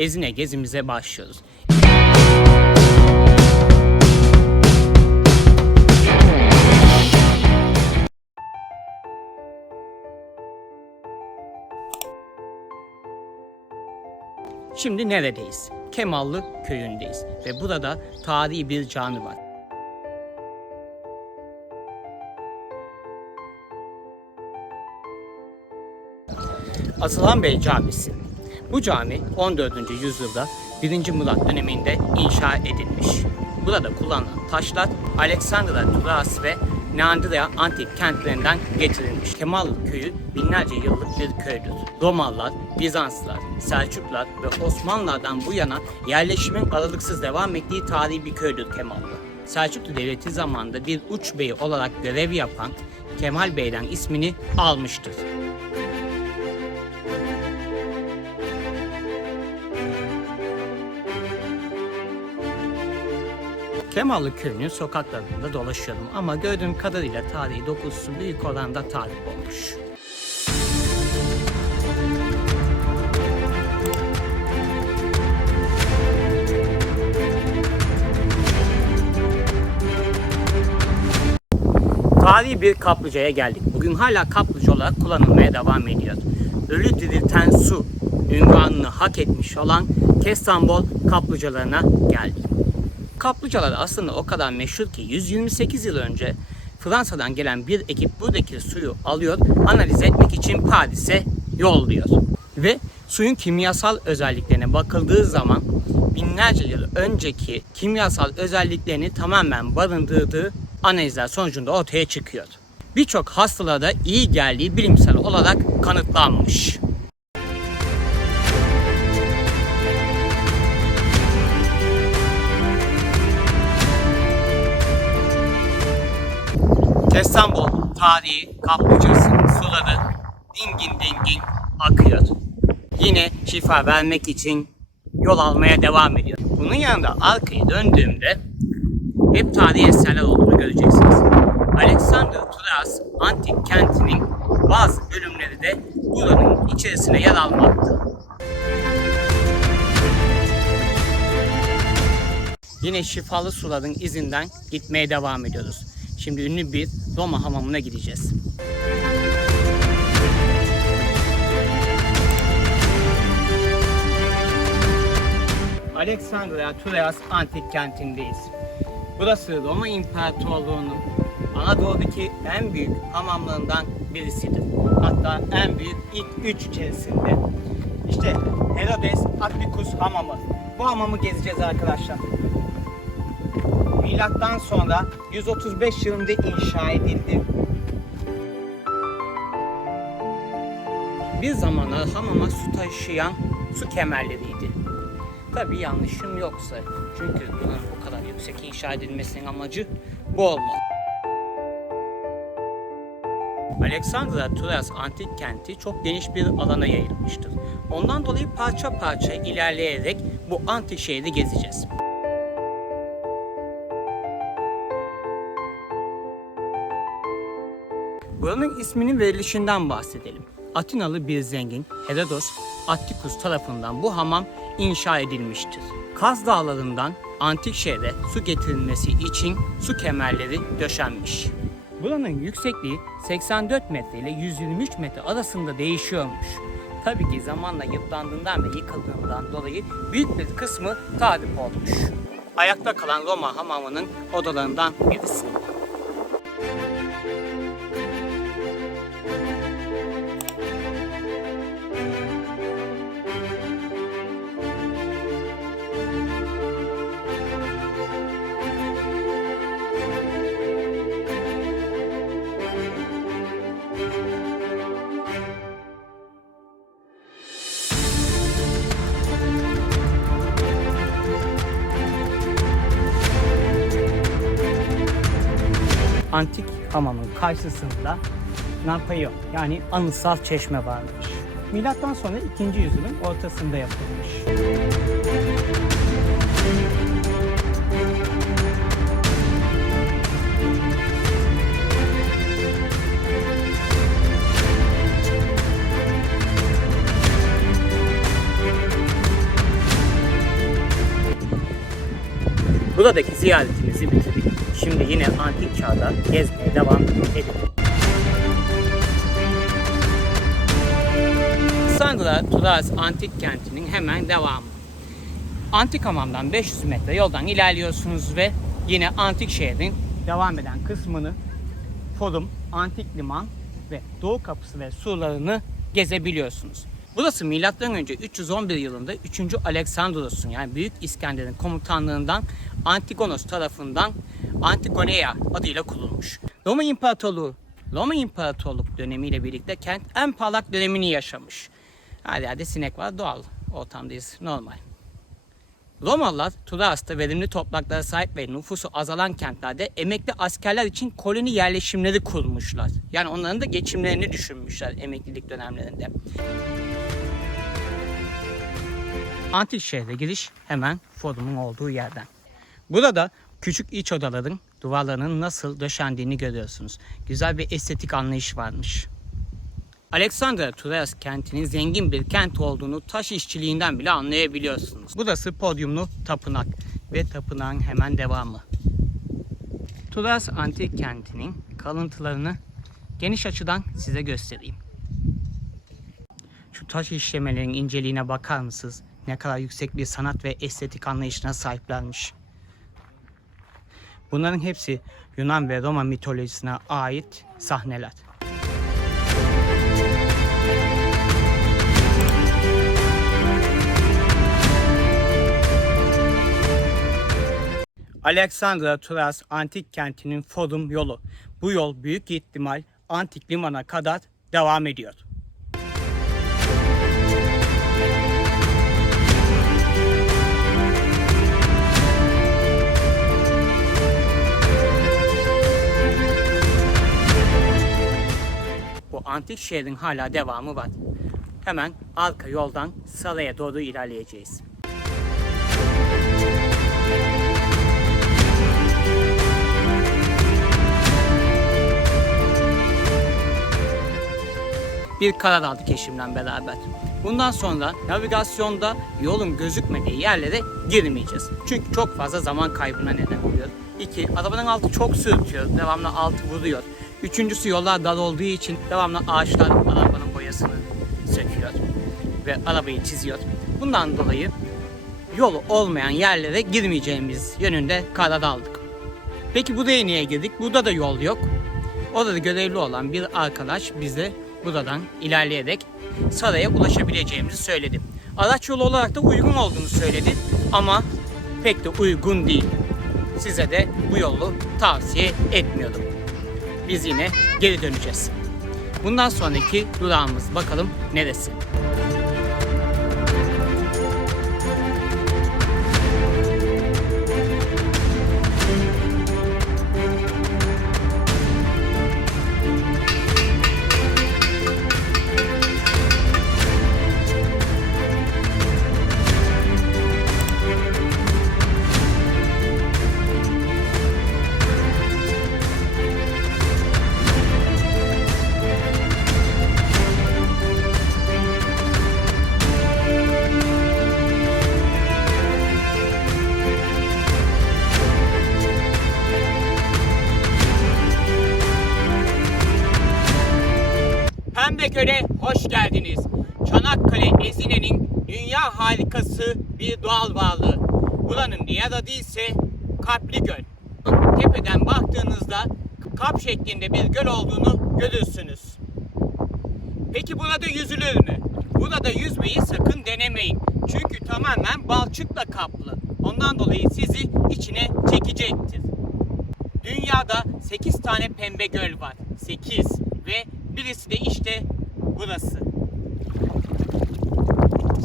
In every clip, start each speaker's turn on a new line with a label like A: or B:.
A: Ezine gezimize başlıyoruz. Şimdi neredeyiz? Kemallı köyündeyiz ve burada tarihi bir cami var. Asılan Bey Camisi. Bu cami 14. yüzyılda 1. Murat döneminde inşa edilmiş. Burada kullanılan taşlar Aleksandra Turas ve Neandria antik kentlerinden getirilmiş. Kemallı köyü binlerce yıllık bir köydür. Romalılar, Bizanslılar, Selçuklular ve Osmanlılardan bu yana yerleşimin aralıksız devam ettiği tarihi bir köydür Kemallı. Selçuklu Devleti zamanında bir uç beyi olarak görev yapan Kemal Bey'den ismini almıştır. Kemallı köyünün sokaklarında dolaşıyorum ama gördüğüm kadarıyla tarihi dokusu büyük oranda tarih olmuş. Tarihi bir kaplıcaya geldik. Bugün hala kaplıca olarak kullanılmaya devam ediyor. Ölü dirilten su ünvanını hak etmiş olan Kestanbol kaplıcalarına geldik. Kaplıcalar aslında o kadar meşhur ki 128 yıl önce Fransa'dan gelen bir ekip buradaki suyu alıyor, analiz etmek için Paris'e yolluyor. Ve suyun kimyasal özelliklerine bakıldığı zaman binlerce yıl önceki kimyasal özelliklerini tamamen barındırdığı analizler sonucunda ortaya çıkıyor. Birçok hastalığa da iyi geldiği bilimsel olarak kanıtlanmış. İstanbul tarihi kaplıcasının suları dingin dingin akıyor. Yine şifa vermek için yol almaya devam ediyor. Bunun yanında arkayı döndüğümde hep tarihi eserler olduğunu göreceksiniz. Alexander Turas antik kentinin bazı bölümleri de buranın içerisine yer almakta. Yine şifalı suların izinden gitmeye devam ediyoruz. Şimdi ünlü bir Roma hamamına gideceğiz. Alexandria Tureas antik kentindeyiz. Burası Roma İmparatorluğu'nun Anadolu'daki en büyük hamamlarından birisidir. Hatta en büyük ilk üç içerisinde. İşte Herodes Atticus hamamı. Bu hamamı gezeceğiz arkadaşlar. Milattan sonra 135 yılında inşa edildi. Bir zamanlar hamama su taşıyan su kemerleriydi. Tabi yanlışım yoksa. Çünkü bunun bu kadar yüksek inşa edilmesinin amacı bu olmalı. Alexandria Turas antik kenti çok geniş bir alana yayılmıştır. Ondan dolayı parça parça ilerleyerek bu antik şehri gezeceğiz. Buranın isminin verilişinden bahsedelim. Atinalı bir zengin Herodos Attikus tarafından bu hamam inşa edilmiştir. Kaz dağlarından antik şehre su getirilmesi için su kemerleri döşenmiş. Buranın yüksekliği 84 metre ile 123 metre arasında değişiyormuş. Tabii ki zamanla yıplandığından ve yıkıldığından dolayı büyük bir kısmı tahrip olmuş. Ayakta kalan Roma hamamının odalarından birisi. antik hamamın karşısında Nampayon yani anıtsal çeşme varmış. Milattan sonra 2. yüzyılın ortasında yapılmış. Buradaki ziyaretimizi yine antik çağda gezmeye devam edelim. Sangla Turas Antik Kenti'nin hemen devamı. Antik hamamdan 500 metre yoldan ilerliyorsunuz ve yine antik şehrin devam eden kısmını Forum, Antik Liman ve Doğu Kapısı ve surlarını gezebiliyorsunuz. Burası milattan önce 311 yılında 3. Aleksandros'un yani Büyük İskender'in komutanlığından Antigonos tarafından Antigoneia adıyla kurulmuş. Roma İmparatorluğu Roma İmparatorluk dönemiyle birlikte kent en parlak dönemini yaşamış. Her yerde sinek var doğal ortamdayız normal. Romalılar Turas'ta verimli topraklara sahip ve nüfusu azalan kentlerde emekli askerler için koloni yerleşimleri kurmuşlar. Yani onların da geçimlerini düşünmüşler emeklilik dönemlerinde. Antik şehre giriş hemen forumun olduğu yerden. Burada küçük iç odaların duvarlarının nasıl döşendiğini görüyorsunuz. Güzel bir estetik anlayış varmış. Alexandria Turas kentinin zengin bir kent olduğunu taş işçiliğinden bile anlayabiliyorsunuz. Burası podyumlu tapınak ve tapınağın hemen devamı. Turas antik kentinin kalıntılarını geniş açıdan size göstereyim. Şu taş işlemelerin inceliğine bakar mısınız? Ne kadar yüksek bir sanat ve estetik anlayışına sahiplermiş. Bunların hepsi Yunan ve Roma mitolojisine ait sahneler. Alexandra Turas antik kentinin forum yolu. Bu yol büyük ihtimal antik limana kadar devam ediyor. Bu antik şehrin hala devamı var. Hemen arka yoldan saraya doğru ilerleyeceğiz. Bir karar aldık eşimle beraber. Bundan sonra navigasyonda yolun gözükmediği yerlere girmeyeceğiz. Çünkü çok fazla zaman kaybına neden oluyor. İki, arabanın altı çok sürtüyor, devamlı altı vuruyor. Üçüncüsü yollar dar olduğu için devamlı ağaçlar arabanın boyasını söküyor ve arabayı çiziyor. Bundan dolayı yolu olmayan yerlere girmeyeceğimiz yönünde karar aldık. Peki buraya niye girdik? Burada da yol yok. Orada da görevli olan bir arkadaş bize buradan ilerleyerek saraya ulaşabileceğimizi söyledi. Araç yolu olarak da uygun olduğunu söyledi ama pek de uygun değil. Size de bu yolu tavsiye etmiyordum. Biz yine geri döneceğiz. Bundan sonraki durağımız bakalım neresi? Harikası bir doğal varlığı. Buranın diğer adı ise Kapli Göl. Tepeden baktığınızda kap şeklinde bir göl olduğunu görürsünüz. Peki burada yüzülür mü? Burada yüzmeyi sakın denemeyin. Çünkü tamamen balçıkla kaplı. Ondan dolayı sizi içine çekecektir. Dünyada 8 tane pembe göl var. 8 ve birisi de işte burası.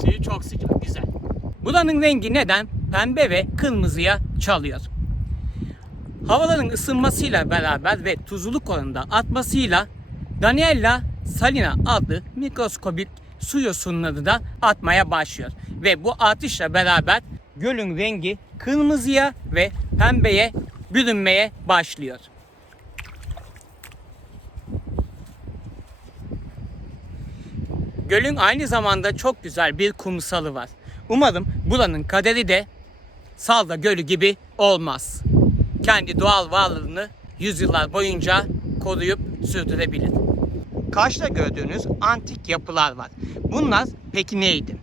A: Suyu çok sıcak, güzel. Buranın rengi neden? Pembe ve kırmızıya çalıyor. Havaların ısınmasıyla beraber ve tuzluluk oranında artmasıyla Daniela salina adlı mikroskobik su yosunları da atmaya başlıyor. Ve bu artışla beraber gölün rengi kırmızıya ve pembeye bürünmeye başlıyor. Gölün aynı zamanda çok güzel bir kumsalı var. Umarım buranın kaderi de Salda Gölü gibi olmaz. Kendi doğal varlığını yüzyıllar boyunca koruyup sürdürebilir. Karşıda gördüğünüz antik yapılar var. Bunlar peki neydi?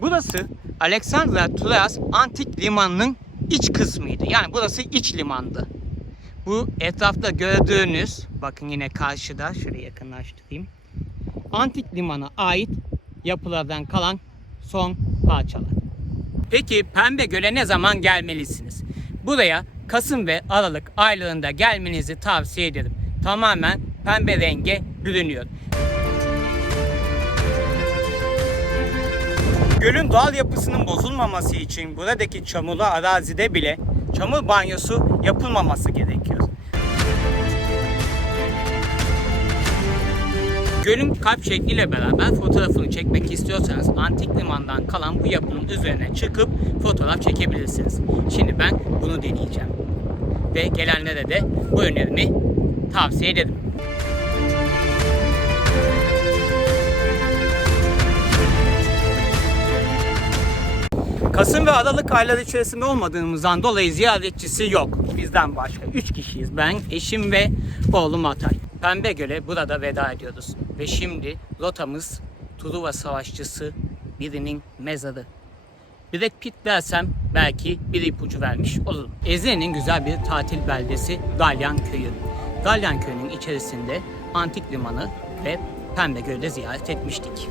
A: Burası Alexandria Troas antik limanının iç kısmıydı. Yani burası iç limandı. Bu etrafta gördüğünüz, bakın yine karşıda, şöyle yakınlaştırayım. Antik limana ait yapılardan kalan son parçalar. Peki Pembe Göl'e ne zaman gelmelisiniz? Buraya Kasım ve Aralık aylarında gelmenizi tavsiye ederim. Tamamen pembe renge bürünüyor. Gölün doğal yapısının bozulmaması için buradaki çamurlu arazide bile çamur banyosu yapılmaması gerekiyor. Gölün kalp şekliyle beraber fotoğrafını çekmek istiyorsanız antik limandan kalan bu yapının üzerine çıkıp fotoğraf çekebilirsiniz. Şimdi ben bunu deneyeceğim. Ve gelenlere de bu önerimi tavsiye ederim. Kasım ve Aralık ayları içerisinde olmadığımızdan dolayı ziyaretçisi yok. Bizden başka 3 kişiyiz. Ben, eşim ve oğlum Atay. Pembe Göl'e burada veda ediyoruz. Ve şimdi rotamız Truva Savaşçısı birinin mezarı. Brad Pitt dersem belki bir ipucu vermiş olurum. Ezre'nin güzel bir tatil beldesi Galyan Köyü. Galyan Köyü'nün içerisinde antik limanı ve Pembe Göl'de ziyaret etmiştik.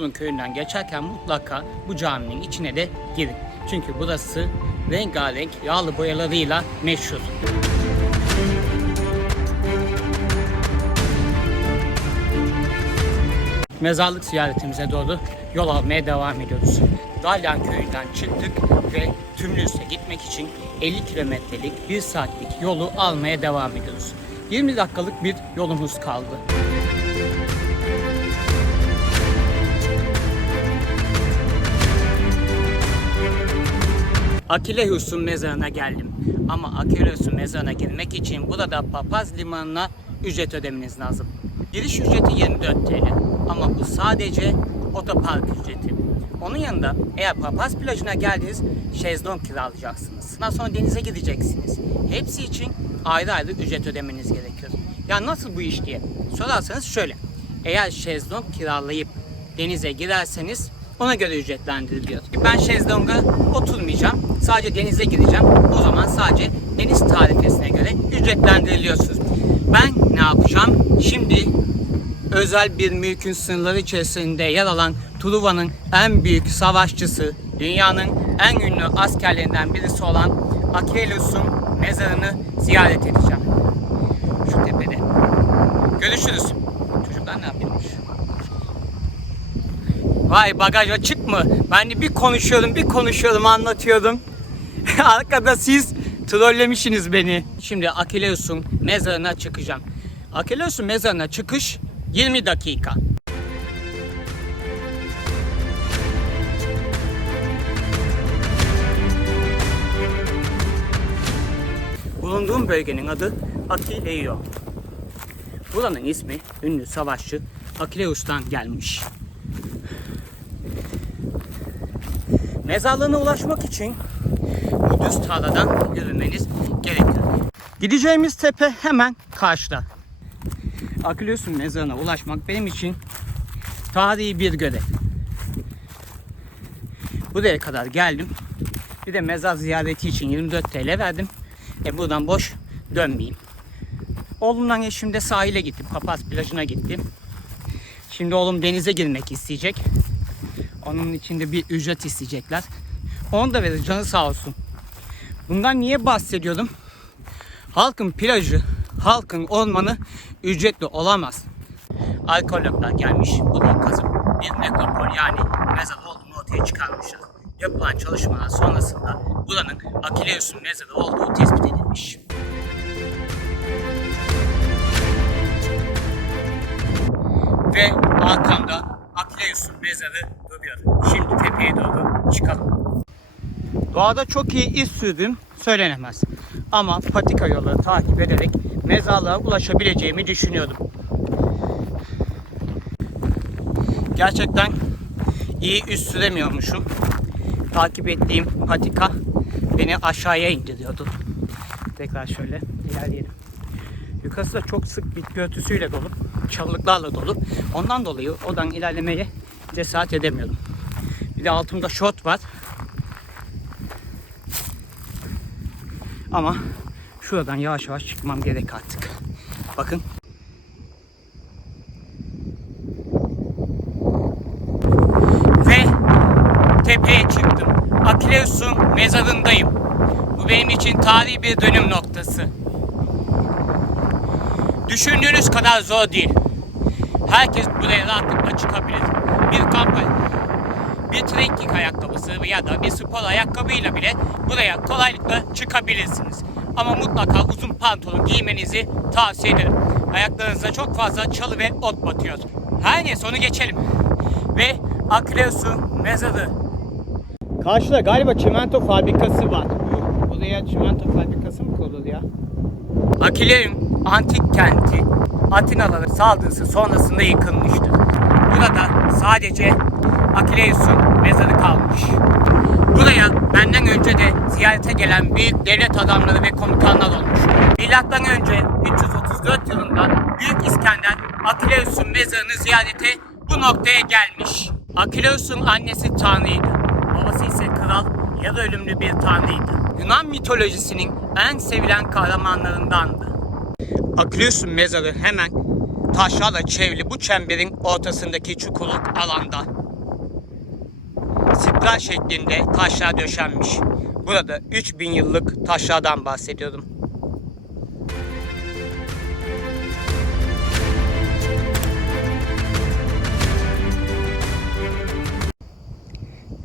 A: Kumburun köyünden geçerken mutlaka bu caminin içine de girin. Çünkü burası rengarenk yağlı boyalarıyla meşhur. Mezarlık ziyaretimize doğru yol almaya devam ediyoruz. Dalyan köyünden çıktık ve Tümlüs'e gitmek için 50 kilometrelik 1 saatlik yolu almaya devam ediyoruz. 20 dakikalık bir yolumuz kaldı. Akileus'un mezarına geldim. Ama Akileus'un mezarına girmek için burada Papaz Limanı'na ücret ödemeniz lazım. Giriş ücreti 24 TL ama bu sadece otopark ücreti. Onun yanında eğer Papaz plajına geldiniz şezlong kiralayacaksınız. Daha sonra denize gideceksiniz. Hepsi için ayrı ayrı ücret ödemeniz gerekiyor. Ya nasıl bu iş diye sorarsanız şöyle. Eğer şezlong kiralayıp denize girerseniz ona göre ücretlendiriliyor. Ben şezlonga oturmayacağım. Sadece denize gireceğim. O zaman sadece deniz tarifesine göre ücretlendiriliyorsunuz. Ben ne yapacağım? Şimdi özel bir mülkün sınırları içerisinde yer alan Truva'nın en büyük savaşçısı, dünyanın en ünlü askerlerinden birisi olan Achilleus'un mezarını ziyaret edeceğim. Şu tepede. Görüşürüz. Vay bagaj açık mı? Ben de bir konuşuyorum bir konuşuyorum anlatıyorum. Arkada siz trollemişsiniz beni. Şimdi Akileus'un mezarına çıkacağım. Akileus'un mezarına çıkış 20 dakika. Bulunduğum bölgenin adı Akileio. Buranın ismi ünlü savaşçı Akileus'tan gelmiş. Mezarlığına ulaşmak için bu düz tarladan yürümeniz gerekiyor. Gideceğimiz tepe hemen karşıda. Akileus'un mezarına ulaşmak benim için tarihi bir görev. Buraya kadar geldim. Bir de mezar ziyareti için 24 TL verdim. E buradan boş dönmeyeyim. Oğlumdan eşim de sahile gitti. Papaz plajına gittim. Şimdi oğlum denize girmek isteyecek. Onun içinde bir ücret isteyecekler. Onu da verir canı sağ olsun. Bundan niye bahsediyordum? Halkın plajı, halkın ormanı ücretli olamaz. Arkeologlar gelmiş, bunu kazıp bir nekropol yani mezar olduğunu ortaya çıkarmışlar. Yapılan çalışmalar sonrasında buranın Akileus'un mezarı olduğu tespit edilmiş. Ve arkamda Akileus'un mezarı duruyor. Şimdi tepeye doğru çıkalım. Doğada çok iyi iz sürdüğüm söylenemez. Ama patika yolları takip ederek mezarlığa ulaşabileceğimi düşünüyordum. Gerçekten iyi üst süremiyormuşum. Takip ettiğim patika beni aşağıya indiriyordu. Tekrar şöyle ilerleyelim. Yukarısı da çok sık bitki örtüsüyle dolu. Çalılıklarla dolu. Ondan dolayı odan ilerlemeye cesaret edemiyorum. Bir de altımda şort var. Ama şuradan yavaş yavaş çıkmam gerek artık. Bakın. Ve tepeye çıktım. Akileus'un mezarındayım. Bu benim için tarihi bir dönüm noktası. Düşündüğünüz kadar zor değil. Herkes buraya rahatlıkla çıkabilir. Bir kamp bir trekking ayakkabısı ya da bir spor ayakkabıyla bile buraya kolaylıkla çıkabilirsiniz. Ama mutlaka uzun pantolon giymenizi tavsiye ederim. Ayaklarınıza çok fazla çalı ve ot batıyor. Her neyse onu geçelim. Ve Akileus'un mezarı. Karşıda galiba çimento fabrikası var. Buraya çimento fabrikası mı kurulur ya? Akileum antik kenti Atinalıların saldırısı sonrasında yıkılmıştır. Burada sadece Akileus'un mezarı kalmış. Buraya benden önce de ziyarete gelen büyük devlet adamları ve komutanlar olmuş. Milattan önce 334 yılında Büyük İskender Akileus'un mezarını ziyarete bu noktaya gelmiş. Akileus'un annesi tanrıydı. Babası ise kral ya da ölümlü bir tanrıydı. Yunan mitolojisinin en sevilen kahramanlarındandı. Akileus'un mezarı hemen taşlarla çevrili bu çemberin ortasındaki çukurluk alanda. Spiral şeklinde taşlar döşenmiş. Burada 3000 yıllık taşlardan bahsediyorum.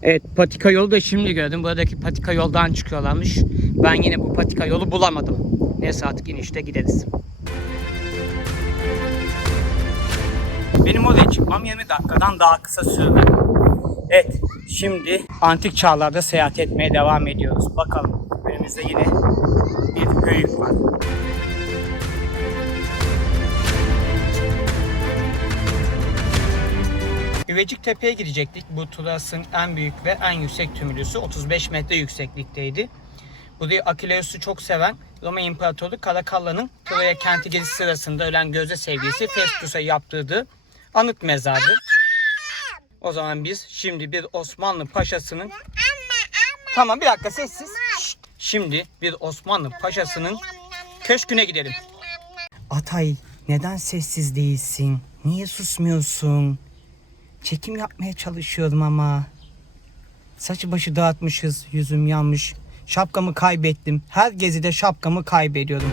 A: Evet patika yolu da şimdi gördüm. Buradaki patika yoldan çıkıyorlarmış. Ben yine bu patika yolu bulamadım. Neyse artık inişte gideriz. Benim oraya çıkmam 20 dakikadan daha kısa sürdü. Evet, şimdi antik çağlarda seyahat etmeye devam ediyoruz. Bakalım, önümüzde yine bir höyük var. Güvecik Tepe'ye gidecektik. Bu Turas'ın en büyük ve en yüksek tümülüsü 35 metre yükseklikteydi. Burayı Akileus'u çok seven Roma İmparatoru Karakalla'nın Troya kenti gezisi sırasında ölen gözde sevgilisi Festus'a yaptırdığı anıt mezardı. O zaman biz şimdi bir Osmanlı paşasının Tamam bir dakika sessiz. Şimdi bir Osmanlı paşasının köşküne gidelim. Atay neden sessiz değilsin? Niye susmuyorsun? Çekim yapmaya çalışıyorum ama. Saçı başı dağıtmışız, yüzüm yanmış. Şapkamı kaybettim. Her gezide şapkamı kaybediyorum.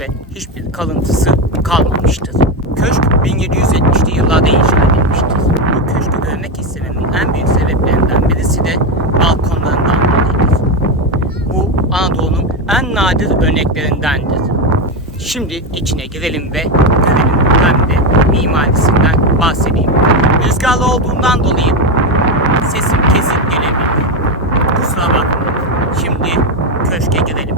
A: Ve hiçbir kalıntısı kalmamıştır. Köşk 1770'li yıllarda inşa edilmiştir. Bu köşkü görmek istememin en büyük sebeplerinden birisi de balkonlarından dolayıdır. Bu Anadolu'nun en nadir örneklerindendir. Şimdi içine girelim ve görelim. Ben de mimarisinden bahsedeyim. Rüzgarlı olduğundan dolayı sesim kesik gelebilir. Kusura bakmayın. Şimdi köşke gidelim.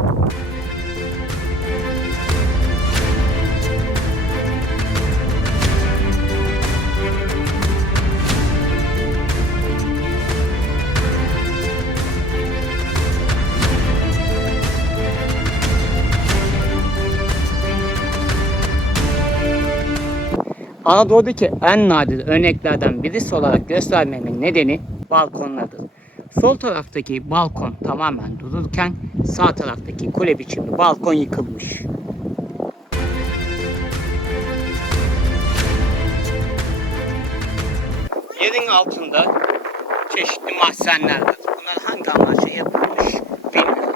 A: Anadolu'daki en nadir örneklerden birisi olarak göstermemin nedeni balkonlardır. Sol taraftaki balkon tamamen dururken sağ taraftaki kule biçimli balkon yıkılmış. Yerin altında çeşitli mahzenler var. Bunlar hangi amaçla yapılmış bilmiyorum.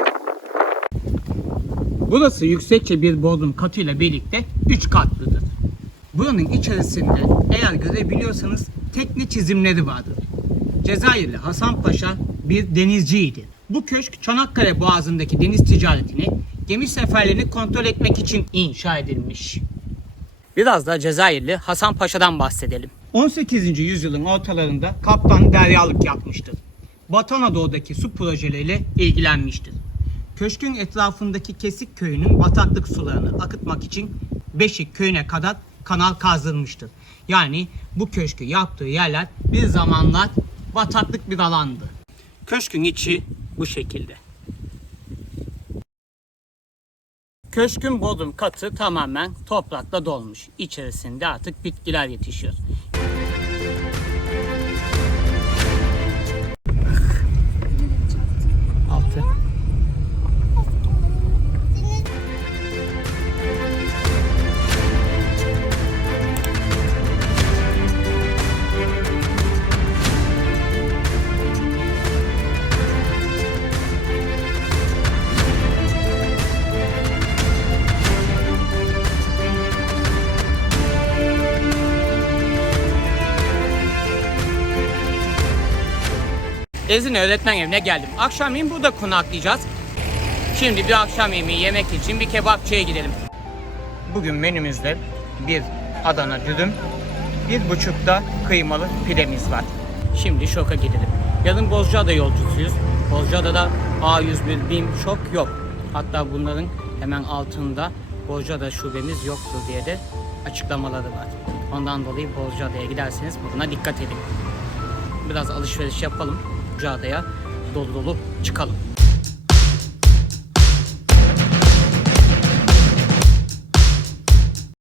A: Burası yüksekçe bir bodrum katıyla birlikte 3 katlıdır. Buranın içerisinde eğer görebiliyorsanız tekne çizimleri vardır. Cezayirli Hasan Paşa bir denizciydi. Bu köşk Çanakkale Boğazı'ndaki deniz ticaretini, gemi seferlerini kontrol etmek için inşa edilmiş. Biraz da Cezayirli Hasan Paşa'dan bahsedelim. 18. yüzyılın ortalarında kaptan deryalık yapmıştır. Batı Anadolu'daki su projeleriyle ilgilenmiştir. Köşkün etrafındaki Kesik köyünün bataklık sularını akıtmak için Beşik köyüne kadar kanal kazılmıştır. Yani bu köşkü yaptığı yerler bir zamanlar bataklık bir alandı. Köşkün içi bu şekilde. Köşkün bodrum katı tamamen toprakla dolmuş. İçerisinde artık bitkiler yetişiyor. Altı. Ezine öğretmen evine geldim. Akşamleyin burada konaklayacağız. Şimdi bir akşam yemeği yemek için bir kebapçıya gidelim. Bugün menümüzde bir Adana dürüm, bir buçukta kıymalı pidemiz var. Şimdi şoka gidelim. Yarın Bozcaada yolcusuyuz. Bozcaada'da A101 BİM şok yok. Hatta bunların hemen altında Bozcaada şubemiz yoktur diye de açıklamaları var. Ondan dolayı Bozcaada'ya giderseniz buna dikkat edin biraz alışveriş yapalım. Caddeye dolu dolu çıkalım.